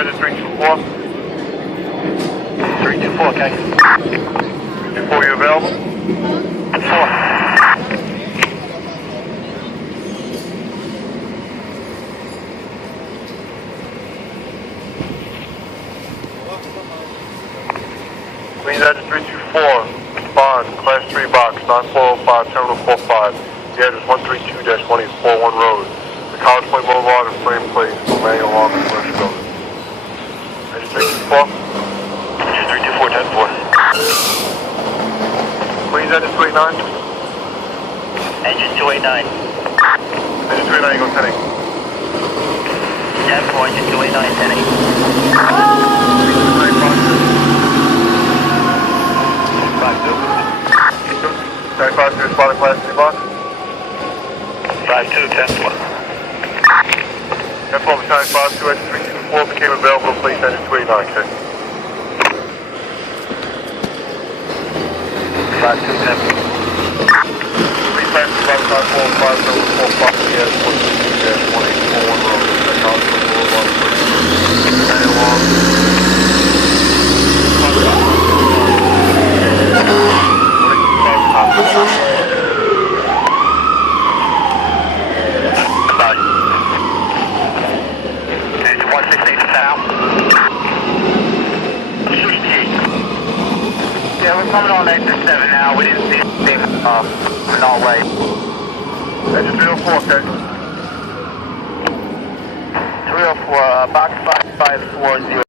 Engine 324. 324, okay. 324, you available? 4. Queens Engine 324, respond, Class 3 box, 9405, Terminal 45. The address 132-141 Road. The College Point Boulevard and Frame Place, Romeo along the commercial building. Engine 324. Engine 324, 10-4. Queens Engine 289. Engine 289. Engine 289, you go 10-8. 10-4, engine 289, 10-8. 952, responding Class 3 box. 5-2, 10-4. 10-4, Battalion 5-2, Engine 324 became available to place Engine 289, okay? 5-2, 10-4. Please pass the box 9405, Terminal 45, the address 132-141 Road. The College Point Boulevard and Frame Place. Romeo along. Engine 168 south. 68. Yeah, we're coming on exit 7 now. We didn't see anything in our way. Engine 304, okay? 304, box 5540.